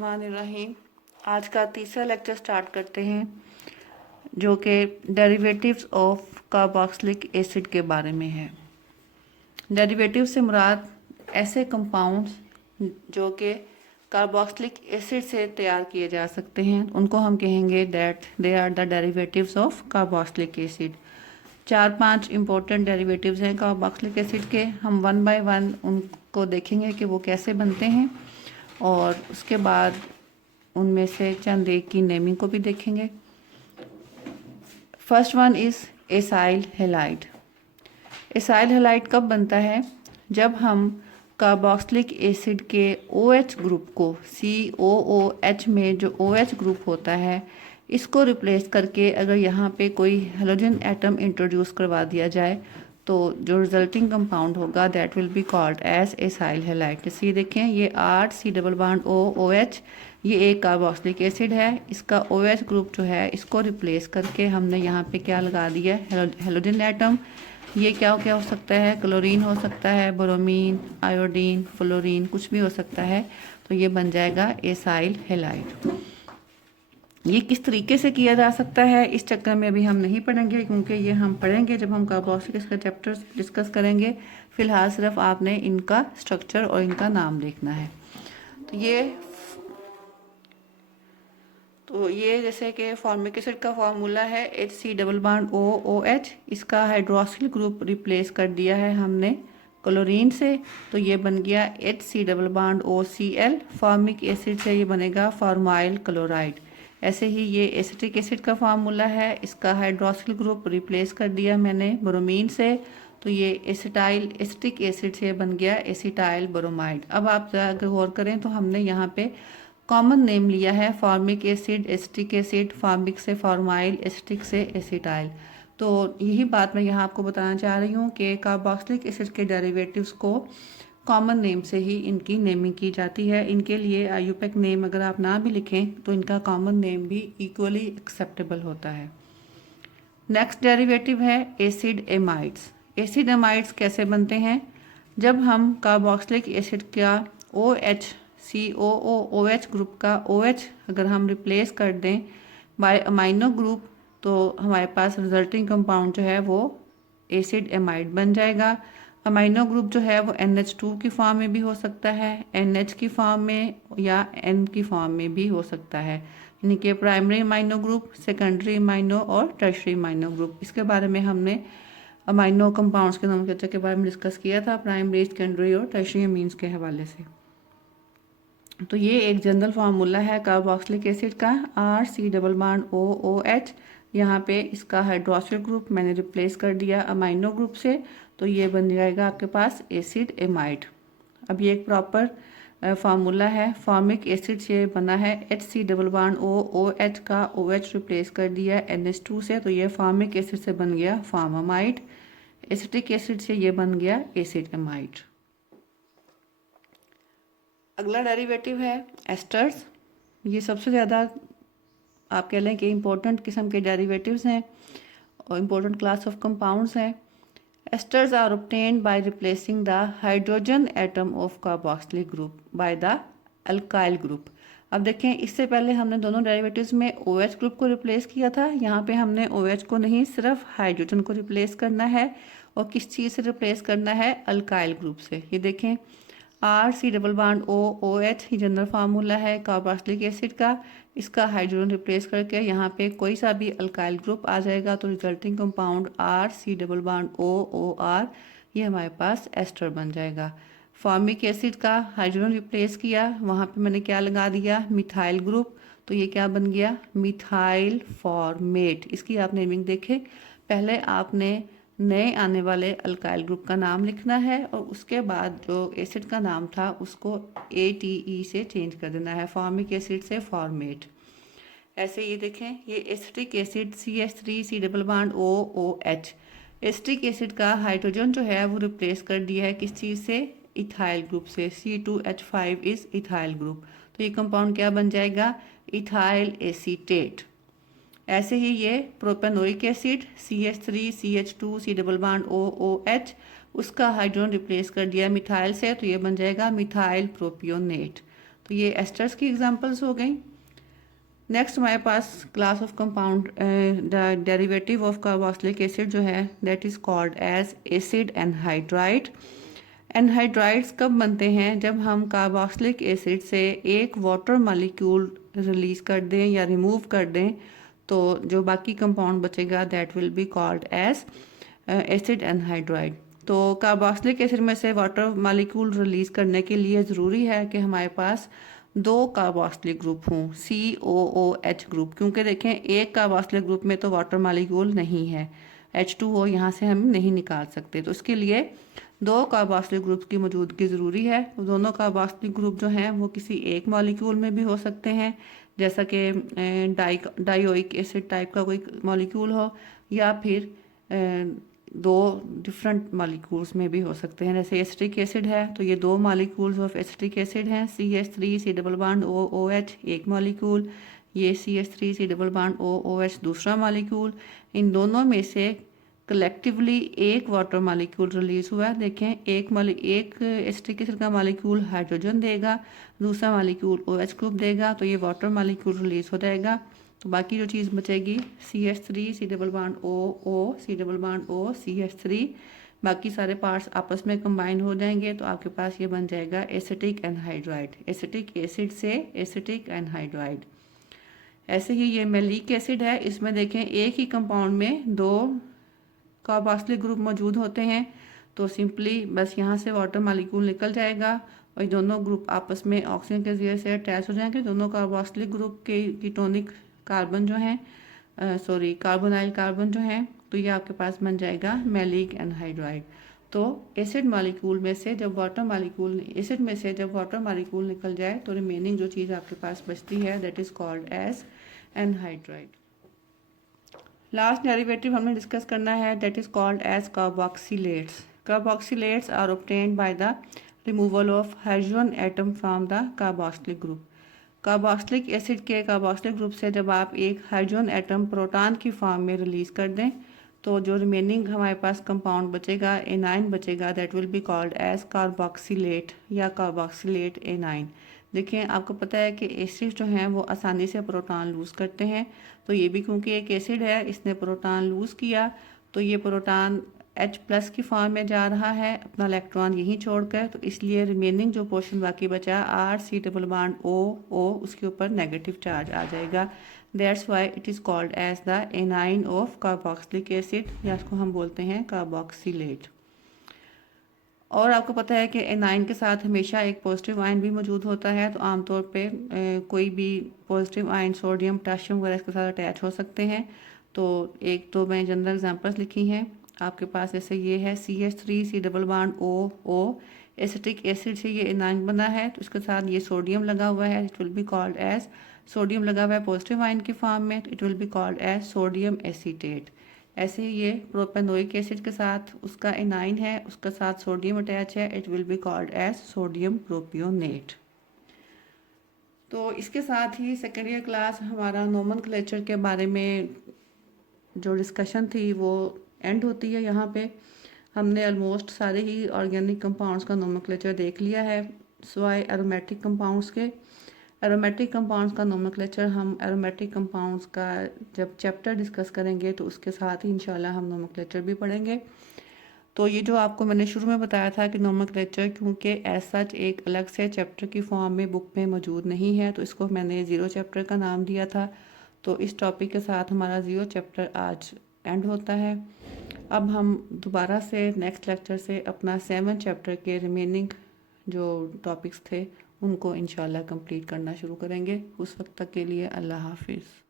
बिस्मिल्लाहिर्रहमानिर्रहीम। आज का तीसरा लेक्चर स्टार्ट करते हैं जो कि डेरिवेटिव्स ऑफ कार्बोक्सिलिक एसिड के बारे में है। डेरिवेटिव से मुराद ऐसे कंपाउंड्स जो कि कार्बोक्सिलिक एसिड से तैयार किए जा सकते हैं, उनको हम कहेंगे that they are the derivatives of carboxylic acid. 4-5 important derivatives हैं कार्बोक्सिलिक एसिड के। हम वन बाय वन उनको देखेंगे कि वो कैसे बनते हैं और उसके बाद उनमें से चंद एक की नेमिंग को भी देखेंगे। First one is acyl halide. Acyl halide कब बनता है? जब हम कार्बोक्सिलिक एसिड के OH ग्रुप को COOH में जो OH ग्रुप होता है इसको रिप्लेस करके अगर यहाँ पे कोई हेलोजन एटम इंट्रोड्यूस करवा दिया जाए तो जो रिजल्टिंग कंपाउंड होगा that will be called as acyl halide. जैसे ये देखें, ये R C double bond OH, ये एक कार्बोक्सिलिक एसिड है। इसका OH ग्रुप जो है इसको रिप्लेस करके हमने यहाँ पे क्या लगा दिया, हेलोजन एटम। ये क्या क्या हो सकता है? क्लोरीन हो सकता है, ब्रोमीन, आयोडीन, फ्लोरीन, कुछ भी हो सकता है। तो ये बन जाएगा एसाइल हैलाइड। ये किस तरीके से किया जा सकता है इस चक्कर में अभी हम नहीं पढ़ेंगे, क्योंकि ये हम पढ़ेंगे जब हम कार्बोक्सिलिक का चैप्टर डिस्कस करेंगे। फिलहाल सिर्फ आपने इनका स्ट्रक्चर और इनका नाम देखना है। तो ये जैसे कि फॉर्मिक एसिड का फार्मूला है HC डबल बॉन्ड OOH। इसका हाइड्रोक्सिल ग्रुप रिप्लेस कर दिया है हमने क्लोरीन से, तो ये बन गया HC double bond OCl। Formic acid से ये बनेगा फॉर्माइल क्लोराइड। ऐसे ही ये एसिटिक एसिड का फार्मूला है, इसका हाइड्रोक्सिल ग्रुप रिप्लेस कर दिया मैंने ब्रोमीन से, तो ये एसिटिक एसिड से बन गया एसिटाइल ब्रोमाइड। अब आप अगर गौर करें तो हमने यहाँ पे कॉमन नेम लिया है formic acid, acetic acid, formic से फॉर्माइल, एसिटिक से एसिटाइल। तो यही बात मैं यहाँ आपको बताना चाह रही हूँ कि कार्बोक्सिलिक एसिड के डेरिवेटिव्स को कॉमन नेम से ही इनकी नेमिंग की जाती है। इनके लिए IUPAC नेम अगर आप ना भी लिखें तो इनका कॉमन नेम भी इक्वली एक्सेप्टेबल होता है। नेक्स्ट डेरिवेटिव है एसिड एमाइड्स। एसिड एमाइड्स कैसे बनते हैं? जब हम कार्बोक्सिलिक एसिड का OH COOH ग्रुप का OH अगर हम रिप्लेस कर दें बाय अमाइनो ग्रुप तो हमारे पास रिजल्टिंग कंपाउंड जो है वो एसिड एमाइड बन जाएगा। अमाइनो ग्रुप जो है वो NH2 की फॉर्म में भी हो सकता है, NH की फॉर्म में या N की फॉर्म में भी हो सकता है, यानी कि primary amino group, secondary amino और टर्शरी अमाइनो ग्रुप। इसके बारे में हमने अमाइनो कंपाउंड्स के नोमेनक्लेचर के बारे में डिस्कस किया था प्राइमरी, सेकेंडरी और टर्शरी अमीन्स के हवाले से। तो ये एक जनरल फार्मूला है कार्बोक्सिलिक एसिड का RC डबल बॉन्ड OOH। यहाँ पे इसका हाइड्रोक्सिल ग्रुप मैंने रिप्लेस कर दिया अमाइनो ग्रुप से, तो ये बन जाएगा आपके पास एसिड एमाइड। अब ये एक प्रॉपर फार्मूला है। फॉर्मिक एसिड से बना है HC डबल बॉन्ड OOH का OH रिप्लेस कर दिया NH2 से, तो ये फॉर्मिक एसिड से बन गया फॉर्मामाइड। एसिटिक एसिड से ये बन गया एसिड एमाइड। अगला डेरिवेटिव है एस्टर्स। ये सबसे ज़्यादा आप कह लें कि इम्पोर्टेंट किस्म के डेरिवेटिव्स हैं और इम्पोर्टेंट क्लास ऑफ कंपाउंड्स हैं। Esters are obtained by replacing the hydrogen atom of carboxylic group by the alkyl group. अब देखें, इससे पहले हमने दोनों डेरिवेटिव्स में OH ग्रुप को रिप्लेस किया था। यहाँ पे हमने OH को नहीं, सिर्फ हाइड्रोजन को रिप्लेस करना है। और किस चीज़ से रिप्लेस करना है? अल्काइल ग्रुप से। ये देखें, RC डबल बॉन्ड OOH ही जनरल फार्मूला है कार्बोक्सिलिक एसिड का। इसका हाइड्रोजन रिप्लेस करके यहाँ पे कोई सा भी अल्काइल ग्रुप आ जाएगा, तो resulting compound RC double bond OOR ये हमारे पास एस्टर बन जाएगा। फॉर्मिक एसिड का हाइड्रोजन रिप्लेस किया, वहाँ पे मैंने क्या लगा दिया? मिथाइल ग्रुप, तो ये क्या बन गया? Methyl formate. इसकी आप नेमिंग देखें, पहले आपने नए आने वाले अल्काइल ग्रुप का नाम लिखना है और उसके बाद जो एसिड का नाम था उसको ATE से चेंज कर देना है, फॉर्मिक एसिड से फॉर्मेट। ऐसे ये देखें, ये acetic acid CH3C double bond OOH। Acetic acid का हाइड्रोजन जो है वो रिप्लेस कर दिया है किस चीज़ से? इथाइल ग्रुप से। C2H5 इज इथाइल ग्रुप, तो ये कंपाउंड क्या बन जाएगा? Ethyl acetate. ऐसे ही ये propanoic acid CH3CH2C double bond OOH, उसका हाइड्रोजन रिप्लेस कर दिया मिथाइल से, तो ये बन जाएगा मिथाइल प्रोपियोनेट। तो ये एस्टर्स की एग्जांपल्स हो गई। नेक्स्ट हमारे पास class of compound derivative of carboxylic acid जो है that is called as acid anhydride. Anhydrides कब बनते हैं? जब हम कार्बोक्सिलिक एसिड से एक वाटर मॉलिक्यूल रिलीज कर दें या रिमूव कर दें, तो जो बाकी कंपाउंड बचेगा that will be called as acid anhydride. तो कार्बोक्सिलिक एसिड में से वाटर मॉलिक्यूल रिलीज करने के लिए ज़रूरी है कि हमारे पास दो कार्बोक्सिलिक ग्रुप हों, COOH ग्रुप, क्योंकि देखें एक कार्बोक्सिलिक ग्रुप में तो वाटर मॉलिक्यूल नहीं है, H2O यहाँ से हम नहीं निकाल सकते, तो इसके लिए दो कार्बोक्सिलिक ग्रुप की मौजूदगी ज़रूरी है। तो दोनों कार्बोक्सिलिक ग्रुप जो हैं वो किसी एक मॉलिक्यूल में भी हो सकते हैं, जैसा कि डाइओइक एसिड टाइप का कोई मॉलिक्यूल हो, या फिर दो डिफरेंट मॉलिक्यूल्स में भी हो सकते हैं। जैसे एसिटिक एसिड है तो ये दो मॉलिक्यूल्स ऑफ एसिटिक एसिड हैं, CH3 C double bond OOH एक मॉलिक्यूल, ये CH3 C double bond OOH दूसरा मॉलिक्यूल। इन दोनों में से कलेक्टिवली एक वाटर मॉलिक्यूल रिलीज हुआ है। देखें एक एसिटिक एसिड का मॉलिक्यूल हाइड्रोजन देगा, दूसरा मॉलिक्यूल OH ग्रुप देगा, तो ये वाटर मॉलिक्यूल रिलीज हो जाएगा। तो बाकी जो चीज़ बचेगी CH3 C double bond O C double bond O CH3, बाकी सारे पार्ट्स आपस में कंबाइन हो जाएंगे, तो आपके पास ये बन जाएगा एसिटिक एनहाइड्राइड, एसिटिक एसिड से एसिटिक एनहाइड्राइड। ऐसे ही ये मैलिक एसिड है, इसमें देखें एक ही कंपाउंड में दो कार्बोक्सिलिक ग्रुप मौजूद होते हैं, तो सिंपली बस यहाँ से वाटर मॉलिक्यूल निकल जाएगा और दोनों ग्रुप आपस में ऑक्सीजन के जरिए से अटैच हो जाएंगे। दोनों कार्बोक्सिलिक ग्रुप के कीटोनिक कार्बन जो हैं कार्बोनाइल कार्बन जो हैं, तो ये आपके पास बन जाएगा मैलिक एनहाइड्राइड। तो एसिड मॉलिक्यूल में से जब वाटर मॉलिक्यूल एसिड में से जब वाटर मॉलिक्यूल निकल जाए तो रिमेनिंग जो चीज़ आपके पास बचती है that is called as anhydride. Last derivative हमने डिस्कस करना है that is called as carboxylates. Carboxylates are obtained by the removal of hydrogen atom from the carboxylic group. Carboxylic acid के कार्बोक्सिलिक ग्रुप से जब आप एक हाइड्रोजन एटम प्रोटॉन की form में रिलीज कर दें, तो जो रिमेनिंग हमारे पास कंपाउंड बचेगा एनाइन बचेगा that will be called as carboxylate या कार्बोक्सिलेट एनाइन। देखिए आपको पता है कि एसिड जो हैं वो आसानी से प्रोटॉन लूज़ करते हैं, तो ये भी क्योंकि एक एसिड है इसने प्रोटॉन लूज़ किया, तो ये प्रोटॉन H+ की फॉर्म में जा रहा है अपना इलेक्ट्रॉन यहीं छोड़कर, तो इसलिए रिमेनिंग जो पोर्शन बाकी बचा RC डबल बॉन्ड O उसके ऊपर नेगेटिव चार्ज आ जाएगा। That's why it is called as the anion of carboxylic acid, या इसको हम बोलते हैं कार्बोक्सिलेट। और आपको पता है कि एनाइन के साथ हमेशा एक पॉजिटिव आयन भी मौजूद होता है, तो आमतौर पे कोई भी पॉजिटिव आयन सोडियम पोटेशियम वगैरह इसके साथ अटैच हो सकते हैं। तो एक तो मैं जनरल एग्जांपल्स लिखी हैं आपके पास, जैसे ये है CH3 C double bond O acetic acid से ये एनाइन बना है, तो इसके साथ ये सोडियम लगा हुआ है, it will be called as sodium लगा हुआ है पॉजिटिव आयन की फॉर्म में, तो it will be called as sodium acetate. ऐसे ही ये प्रोपेनोइक एसिड के साथ उसका एनाइन है, उसके साथ सोडियम अटैच है, it will be called as sodium propionate. तो इसके साथ ही सेकेंड ईयर क्लास हमारा नोमेनक्लेचर के बारे में जो डिस्कशन थी वो एंड होती है। यहाँ पे हमने ऑलमोस्ट सारे ही ऑर्गेनिक कंपाउंड्स का नोमेनक्लेचर देख लिया है सिवाय एरोमेटिक कंपाउंड्स के। एरोमेटिक कंपाउंड्स का नोमेनक्लेचर हम एरोमेटिक कंपाउंड्स का जब चैप्टर डिस्कस करेंगे तो उसके साथ ही इंशाल्लाह हम नोमेनक्लेचर भी पढ़ेंगे। तो ये जो आपको मैंने शुरू में बताया था कि नोमेनक्लेचर क्योंकि एज सच एक अलग से चैप्टर की फॉर्म में बुक में मौजूद नहीं है, तो इसको मैंने ज़ीरो चैप्टर का नाम दिया था। तो इस टॉपिक के साथ हमारा ज़ीरो चैप्टर आज एंड होता है। अब हम दोबारा से नेक्स्ट लेक्चर से अपना 7 चैप्टर के रिमेनिंग जो टॉपिक्स थे उनको इंशाल्लाह कंप्लीट करना शुरू करेंगे। उस वक्त तक के लिए अल्लाह हाफिज़।